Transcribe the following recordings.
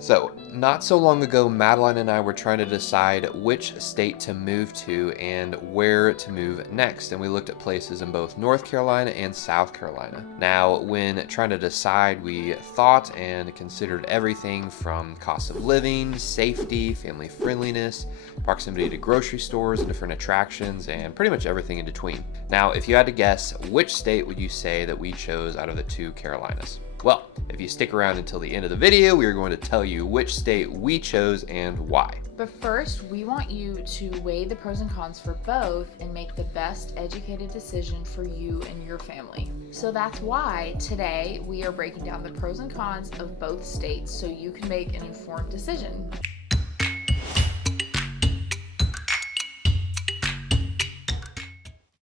So, not so long ago, Madeline and I were trying to decide which state to move to and where to move next, and we looked at places in both North Carolina and South Carolina. Now, when trying to decide, we thought and considered everything from cost of living, safety, family friendliness, proximity to grocery stores and different attractions, and pretty much everything in between. Now, if you had to guess, which state would you say that we chose out of the two Carolinas? Well, if you stick around until the end of the video, we are going to tell you which state we chose and why. But first, we want you to weigh the pros and cons for both and make the best educated decision for you and your family. So that's why today we are breaking down the pros and cons of both states so you can make an informed decision.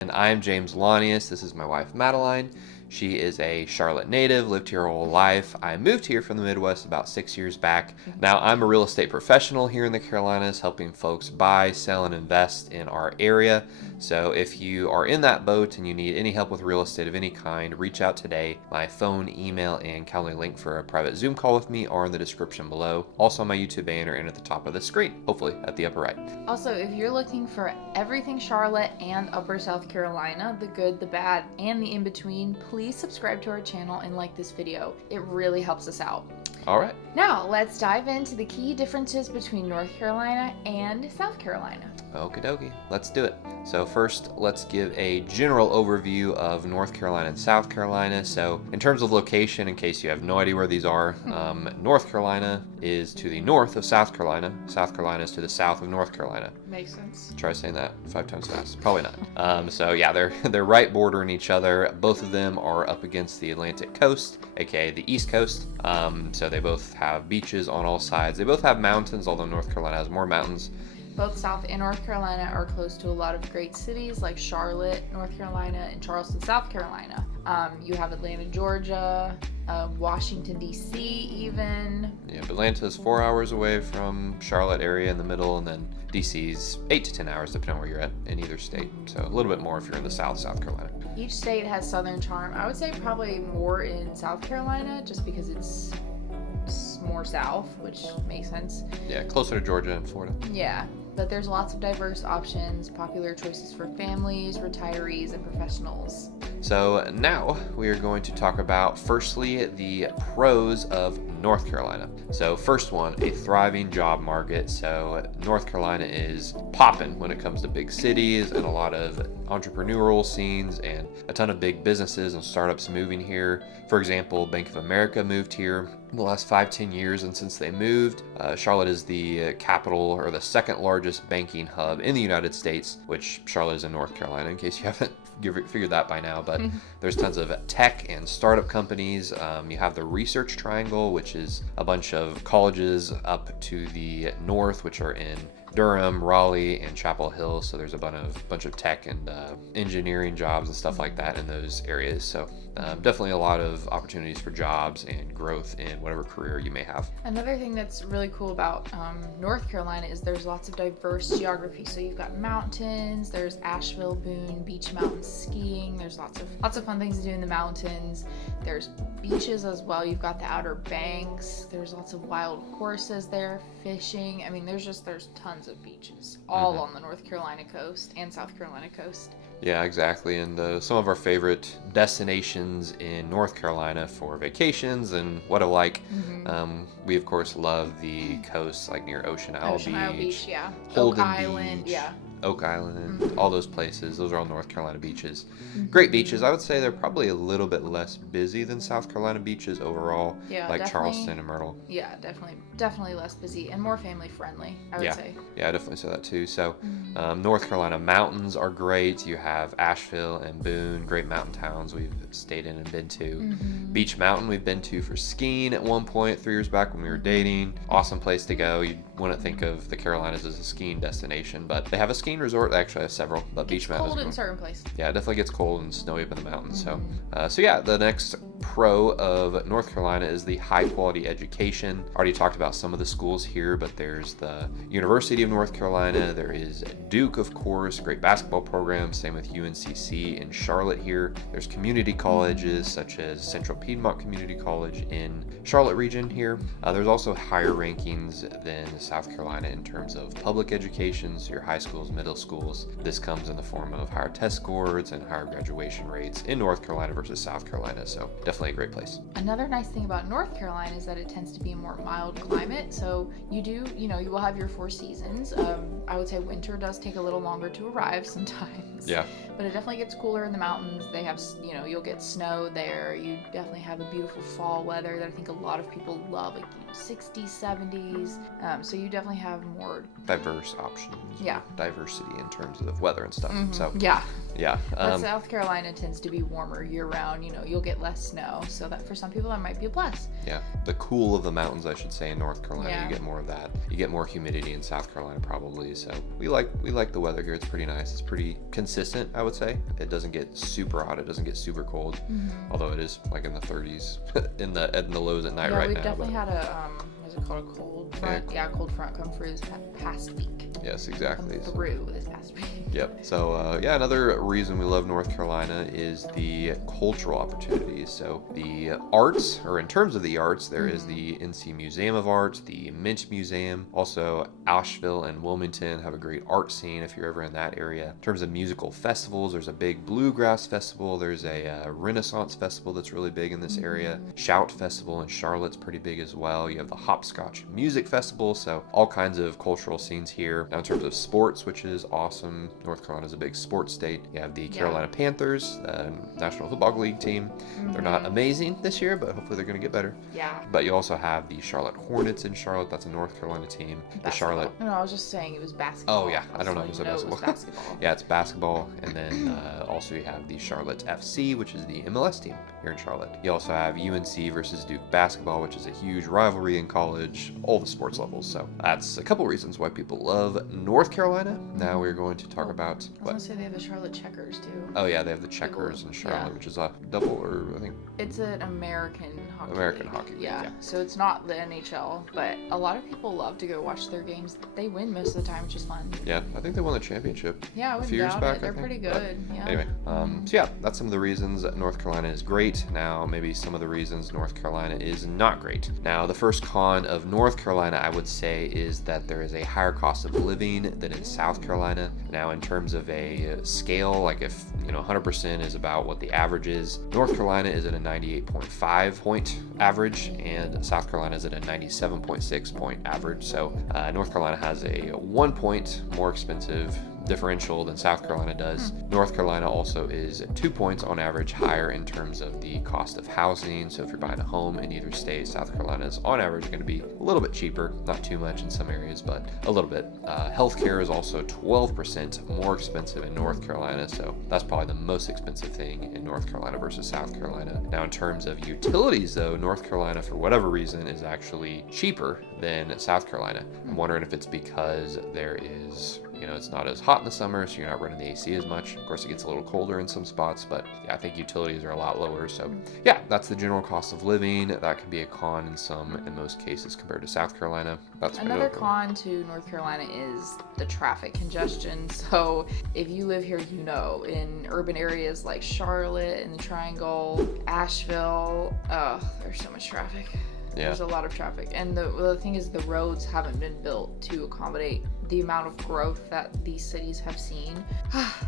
And I'm James Lanius. This is my wife, Madeline. She is a Charlotte native, lived here her whole life. I moved here from the Midwest about 6 years back. Now, I'm a real estate professional here in the Carolinas, helping folks buy, sell, and invest in our area. So if you are in that boat and you need any help with real estate of any kind, reach out today. My phone, email, and calendar link for a private Zoom call with me are in the description below. Also on my YouTube banner and at the top of the screen, hopefully at the upper right. Also, if you're looking for everything Charlotte and Upper South Carolina, the good, the bad, and the in-between, please subscribe to our channel and like this video. It really helps us out. All right. Now, let's dive into the key differences between North Carolina and South Carolina. Okie dokie, let's do it. So first, let's give a general overview of North Carolina and South Carolina. So in terms of location, in case you have no idea where these are, North Carolina is to the north of South Carolina. South Carolina is to the south of North Carolina. Makes sense. Try saying that 5 times fast. Probably not. So yeah, they're right bordering each other. Both of them are up against the Atlantic coast, aka the East Coast. So they both have beaches on all sides. They both have mountains, although North Carolina has more mountains. Both South and North Carolina are close to a lot of great cities like Charlotte, North Carolina, and Charleston, South Carolina. You have Atlanta, Georgia, Washington, D.C. even. Yeah, Atlanta is 4 hours away from Charlotte area in the middle, and then D.C.'s 8 to 10 hours, depending on where you're at in either state. So a little bit more if you're in the South Carolina. Each state has southern charm. I would say probably more in South Carolina just because it's more south, which makes sense. Yeah, closer to Georgia and Florida. Yeah, but there's lots of diverse options, popular choices for families, retirees, and professionals. So now we are going to talk about, firstly, the pros of North Carolina. So first one, a thriving job market. So North Carolina is popping when it comes to big cities and a lot of entrepreneurial scenes and a ton of big businesses and startups moving here. For example, Bank of America moved here in the last 5-10 years, and since they moved, Charlotte is the capital or the second largest banking hub in the United States, which Charlotte is in North Carolina, in case you haven't figured that by now. But there's tons of tech and startup companies. You have the Research Triangle, which is a bunch of colleges up to the north, which are in Durham, Raleigh, and Chapel Hill. So there's a bunch of tech and engineering jobs and stuff like that in those areas. So definitely a lot of opportunities for jobs and growth in whatever career you may have. Another thing that's really cool about North Carolina is there's lots of diverse geography. So you've got mountains, there's Asheville, Boone, Beach Mountain skiing. There's lots of fun things to do in the mountains. There's beaches as well. You've got the Outer Banks. There's lots of wild horses there, fishing. I mean, there's tons of beaches all on the North Carolina coast and South Carolina coast. Yeah, exactly. And some of our favorite destinations in North Carolina for vacations and what alike. We of course love the coast, like near Ocean Isle Beach, yeah. Holden Oak Island, Beach, yeah. Oak Island, all those places. Those are all North Carolina beaches. Great beaches. I would say they're probably a little bit less busy than South Carolina beaches overall, Yeah, like definitely. Charleston and Myrtle. Yeah, definitely less busy and more family friendly, I would say. Yeah, I definitely say that too. So North Carolina mountains are great. You have Asheville and Boone, great mountain towns we've stayed in and been to. Beach Mountain we've been to for skiing at one point 3 years back when we were dating. Awesome place to go. You wouldn't think of the Carolinas as a skiing destination, but they have a skiing resort. They actually have several, but Beach Mountain Cold is in certain places. Yeah, it definitely gets cold and snowy up in the mountains. So yeah, the next pro of North Carolina is the high quality education. Already talked about some of the schools here, but there's the University of North Carolina. There is Duke, of course, great basketball program. Same with UNCC in Charlotte here. There's community colleges such as Central Piedmont Community College in Charlotte region here. There's also higher rankings than South Carolina in terms of public education, so your high schools, middle schools. This comes in the form of higher test scores and higher graduation rates in North Carolina versus South Carolina, so definitely a great place. Another nice thing about North Carolina is that it tends to be a more mild climate, so you will have your 4 seasons. I would say winter does take a little longer to arrive sometimes. Yeah. But it definitely gets cooler in the mountains. They have, you'll get snow there. You definitely have a beautiful fall weather that I think a lot of people love, like 60s, 70s. So you definitely have more diverse options. Yeah. Diversity in terms of weather and stuff. Mm-hmm. So yeah. Yeah. But South Carolina tends to be warmer year round. You'll get less snow, so that for some people that might be a plus. Yeah. The cool of the mountains, I should say, in North Carolina. Yeah. You get more of that. You get more humidity in South Carolina probably. So we like the weather here. It's pretty nice. It's pretty consistent, I would say. It doesn't get super hot. It doesn't get super cold. Mm-hmm. Although it is like in the 30s in the lows at night right now. Yeah, we've definitely had a what is it called, a cold front? Yeah, cold front come through this past week. Yes, exactly. Come through this past week. Yep. So another reason we love North Carolina is the cultural opportunities. So the arts, or in terms of the arts, there is the NC Museum of Art, the Mint Museum. Also, Asheville and Wilmington have a great art scene if you're ever in that area. In terms of musical festivals, there's a big bluegrass festival. There's a Renaissance festival that's really big in this area. Shout Festival in Charlotte's pretty big as well. You have the Hopscotch Music Festival. So all kinds of cultural scenes here. Now in terms of sports, which is awesome, North Carolina is a big sports state. You have the Carolina Panthers, the National Football League team. They're not amazing this year, but hopefully they're going to get better. Yeah. But you also have the Charlotte Hornets in Charlotte. That's a North Carolina team. Basketball. The Charlotte. No, I was just saying it was basketball. Oh yeah, I don't know if it was basketball. It was basketball. Yeah, it's basketball. And then also you have the Charlotte FC, which is the MLS team here in Charlotte. You also have UNC versus Duke basketball, which is a huge rivalry in college, all the sports levels. So that's a couple reasons why people love North Carolina. Now we're going to talk about I was going to say they have the Charlotte Checkers too. Oh yeah, they have the Checkers in Charlotte, which is a double, or I think it's an American hockey league. Yeah. So it's not the NHL, but a lot of people love to go watch their games. They win most of the time, which is fun. Yeah, I think they won the championship. Yeah, I a wouldn't few years doubt back. it. They're pretty good. Yeah. Anyway, so yeah, that's some of the reasons that North Carolina is great. Now, maybe some of the reasons North Carolina is not great. Now, the first con of North Carolina, I would say, is that there is a higher cost of living than in South Carolina. Now, in terms of a scale, like if 100% is about what the average is, North Carolina is at a 98.5 point average, and South Carolina is at a 97.6 point average. So North Carolina has a 1 point more expensive differential than South Carolina does. North Carolina also is 2 points on average higher in terms of the cost of housing. So if you're buying a home in either state, South Carolina is on average going to be a little bit cheaper, not too much in some areas, but a little bit. Healthcare is also 12% more expensive in North Carolina, so that's probably the most expensive thing in North Carolina versus South Carolina. Now in terms of utilities though, North Carolina for whatever reason is actually cheaper than South Carolina. I'm wondering if it's because there is it's not as hot in the summer, so you're not running the AC as much. Of course, it gets a little colder in some spots, but yeah, I think utilities are a lot lower. So yeah, that's the general cost of living. That can be a con in most cases compared to South Carolina. That's another con to North Carolina is the traffic congestion. So if you live here, in urban areas like Charlotte and the Triangle, Asheville, there's so much traffic. Yeah. There's a lot of traffic. And the thing is, the roads haven't been built to accommodate the amount of growth that these cities have seen.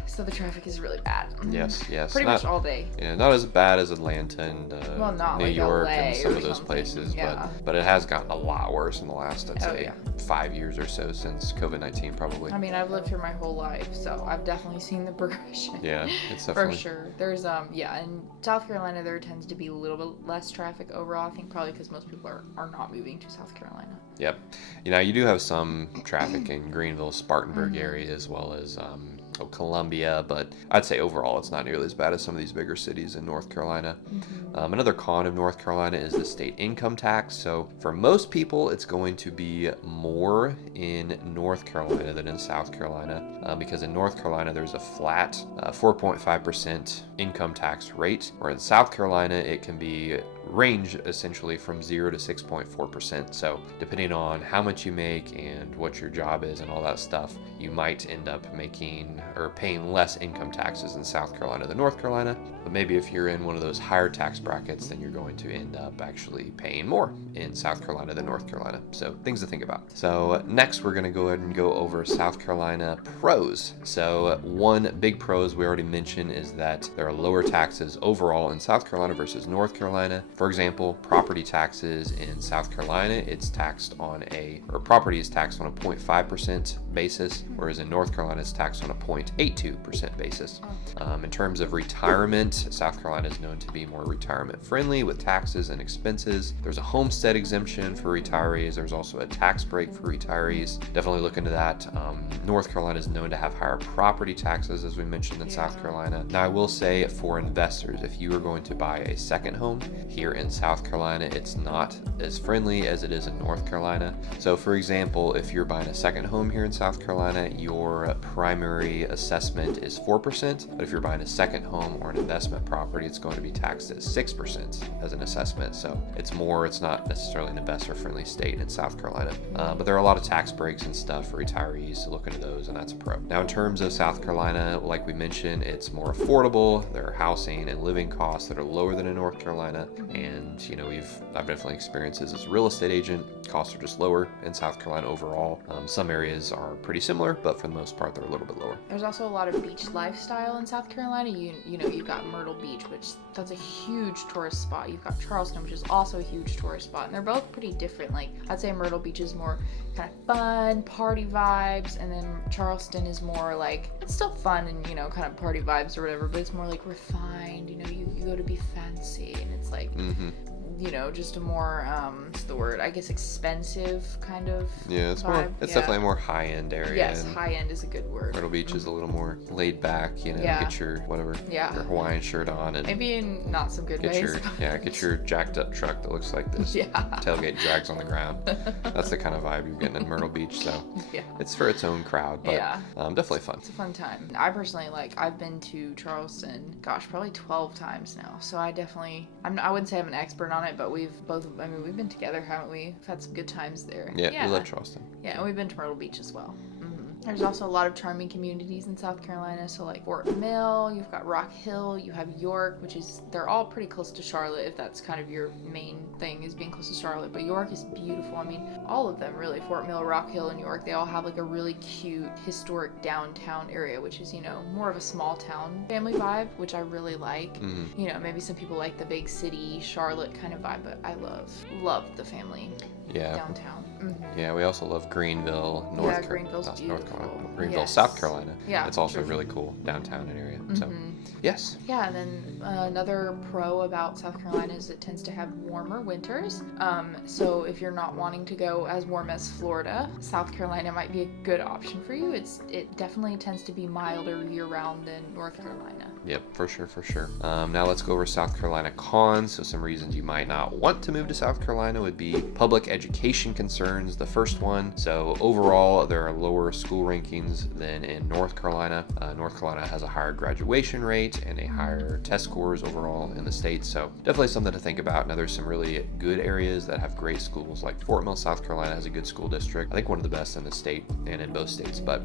So the traffic is really bad. Yes. Pretty much all day. Yeah, not as bad as Atlanta and New like York LA and some of those something. places, Yeah. but it has gotten a lot worse in the last, I'd say, yeah. 5 years or so since COVID-19 probably. I mean, I've lived here my whole life, so I've definitely seen the progression. Yeah, it's definitely. For sure. There's, in South Carolina, there tends to be a little bit less traffic overall. I think probably because most people are not moving to South Carolina. Yep. You do have some traffic in Greenville, Spartanburg area, as well as Columbia, but I'd say overall it's not nearly as bad as some of these bigger cities in North Carolina. Another con of North Carolina is the state income tax. So for most people, it's going to be more in North Carolina than in South Carolina. because in North Carolina there's a flat 4.5% income tax rate, where in South Carolina it can be range essentially from 0 to 6.4%. So depending on how much you make and what your job is and all that stuff, you might end up making or paying less income taxes in South Carolina than North Carolina. But maybe if you're in one of those higher tax brackets, then you're going to end up actually paying more in South Carolina than North Carolina. So things to think about. So next we're going to go ahead and go over South Carolina pros. So one big pros we already mentioned is that there are lower taxes overall in South Carolina versus North Carolina. For example, property taxes in South Carolina, it's taxed on property is taxed on a 0.5% basis, whereas in North Carolina it's taxed on a 0.82% basis. In terms of retirement, South Carolina is known to be more retirement friendly with taxes and expenses. There's a homestead exemption for retirees. There's also a tax break for retirees. Definitely look into that. North Carolina is known to have higher property taxes, as we mentioned, than South Carolina. Now, I will say for investors, if you are going to buy a second home here in South Carolina, it's not as friendly as it is in North Carolina. So for example, if you're buying a second home here in South Carolina, your primary assessment is 4%, but if you're buying a second home or an investment property, it's going to be taxed at 6% as an assessment. So it's not necessarily in the best or friendly state in South Carolina. But there are a lot of tax breaks and stuff for retirees, so look into those, and that's a pro. Now, in terms of South Carolina, like we mentioned, it's more affordable. There are housing and living costs that are lower than in North Carolina. And I've definitely experienced this as a real estate agent. Costs are just lower in South Carolina overall. Some areas are pretty similar, but for the most part, they're a little bit lower. There's also a lot of beach lifestyle in South Carolina. You've got Myrtle Beach, which that's a huge tourist spot. You've got Charleston, which is also a huge tourist spot, and they're both pretty different. Like, I'd say Myrtle Beach is more kind of fun, party vibes, and then Charleston is more like, it's still fun and, kind of party vibes or whatever, but it's more like refined. You go to be fancy, and it's like, just a more, what's the word? I guess expensive kind of vibe. It's definitely a more high-end area. Yes, high-end is a good word. Myrtle Beach is a little more laid back, get your your Hawaiian shirt on, and maybe in not some good ways. Get your jacked up truck that looks like this. Tailgate drags on the ground. That's the kind of vibe you're getting in Myrtle Beach. So it's for its own crowd, but definitely fun. It's a fun time. I personally I've been to Charleston, probably 12 times now. So I wouldn't say I'm an expert on it, but we've been together, haven't we? We've had some good times there. Yeah, we love Charleston. Yeah, and we've been to Myrtle Beach as well. There's also a lot of charming communities in South Carolina. So like Fort Mill, you've got Rock Hill, you have York, they're all pretty close to Charlotte, if that's kind of your main thing, is being close to Charlotte. But York is beautiful. I mean, all of them really. Fort Mill, Rock Hill, and York, they all have like a really cute historic downtown area, which is, more of a small town family vibe, which I really like. Maybe some people like the big city, Charlotte kind of vibe, but I love the family downtown. Yeah, we also love Greenville, Greenville's beautiful. Greenville, South Carolina. Yeah, it's also a really cool downtown area. So, yes. Yeah, and then another pro about South Carolina is it tends to have warmer winters. So if you're not wanting to go as warm as Florida, South Carolina might be a good option for you. It definitely tends to be milder year-round than North Carolina. Yep, for sure. Now let's go over South Carolina cons. So some reasons you might not want to move to South Carolina would be public education concerns, the first one. So overall, there are lower school rankings than in North Carolina. North Carolina has a higher graduation rate and a higher test scores overall in the state. So definitely something to think about. Now there's some really good areas that have great schools, like Fort Mill, South Carolina has a good school district. I think one of the best in the state and in both states. But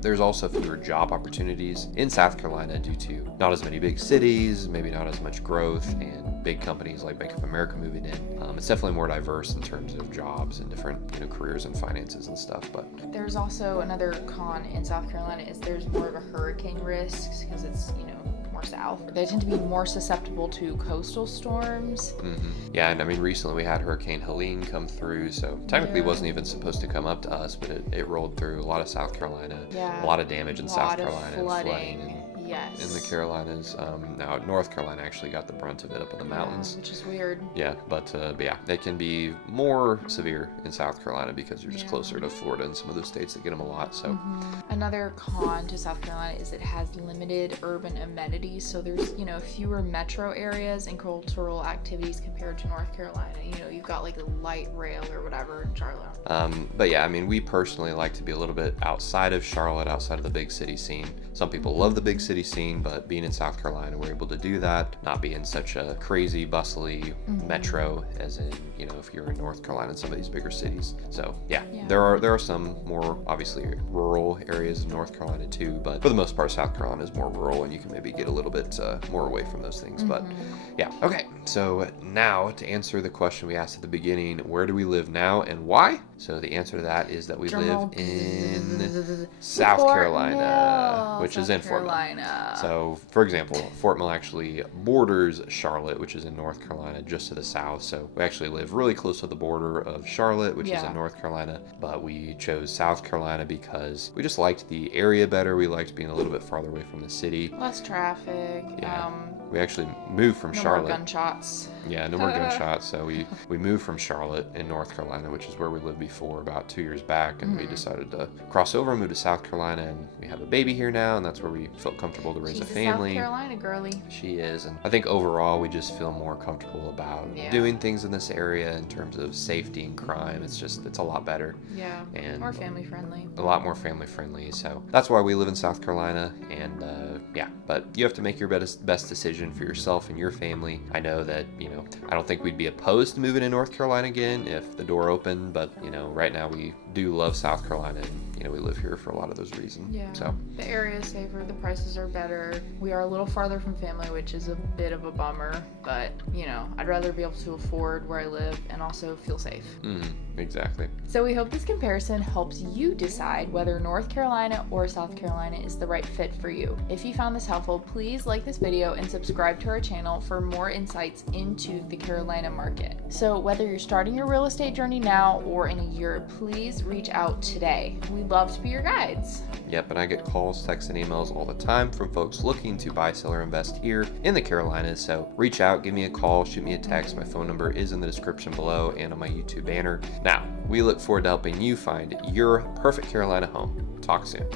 there's also fewer job opportunities in South Carolina due to not as many big cities, maybe not as much growth, and big companies like Bank of America moving in. It's definitely more diverse in terms of jobs and different careers and finances and stuff. But there's also another con in South Carolina is there's more of a hurricane risk because it's more south. They tend to be more susceptible to coastal storms. Yeah, and recently we had Hurricane Helene come through, so technically it wasn't even supposed to come up to us, but it rolled through a lot of South Carolina. A lot of damage in South Carolina, and flooding. Yes. in the Carolinas. Now, North Carolina actually got the brunt of it up in the mountains. Which is weird. Yeah, but yeah, they can be more severe in South Carolina because you're just Yeah. closer to Florida and some of those states that get them a lot. So, Another con to South Carolina is it has limited urban amenities. So there's, fewer metro areas and cultural activities compared to North Carolina. You've got like a light rail or whatever in Charlotte. but yeah, I mean, we personally like to be a little bit outside of Charlotte, outside of the big city scene. Some people love the big city scene, but being in South Carolina, we're able to do that, not be in such a crazy, bustly metro as in, if you're in North Carolina and some of these bigger cities. So yeah, there are some more obviously rural areas of North Carolina too, but for the most part, South Carolina is more rural, and you can maybe get a little bit more away from those things. But yeah, okay. So now to answer the question we asked at the beginning, where do we live now and why? So the answer to that is that we live in South Carolina, which is in Fort Mill. So, for example, Fort Mill actually borders Charlotte, which is in North Carolina, just to the south. So we actually live really close to the border of Charlotte, which is in North Carolina. But we chose South Carolina because we just liked the area better. We liked being a little bit farther away from the city. Less traffic. Yeah. We actually moved from Charlotte. No more gunshots. Yeah, no more gunshots. So we moved from Charlotte in North Carolina, which is where we lived before, about 2 years back, and we decided to cross over and move to South Carolina, and we have a baby here now, and that's where we felt comfortable to raise a family. She's a South Carolina girly. She is, and I think overall we just feel more comfortable about doing things in this area in terms of safety and crime. It's a lot better. Yeah, and more family friendly. A lot more family friendly. So that's why we live in South Carolina, and but you have to make your best decision for yourself and your family. I know that, I don't think we'd be opposed to moving to North Carolina again if the door opened, but, right now we do love South Carolina, and, we live here for a lot of those reasons. Yeah. So the area is safer, the prices are better. We are a little farther from family, which is a bit of a bummer, but, I'd rather be able to afford where I live and also feel safe. Exactly. So we hope this comparison helps you decide whether North Carolina or South Carolina is the right fit for you. If you found this helpful, please like this video and subscribe to our channel for more insights into the Carolina market. So whether you're starting your real estate journey now or in a year, please reach out today. We'd love to be your guides. Yep, and I get calls, texts, and emails all the time from folks looking to buy, sell, or invest here in the Carolinas. So reach out, give me a call, shoot me a text. My phone number is in the description below and on my YouTube banner. Now, we look forward to helping you find your perfect Carolina home. Talk soon.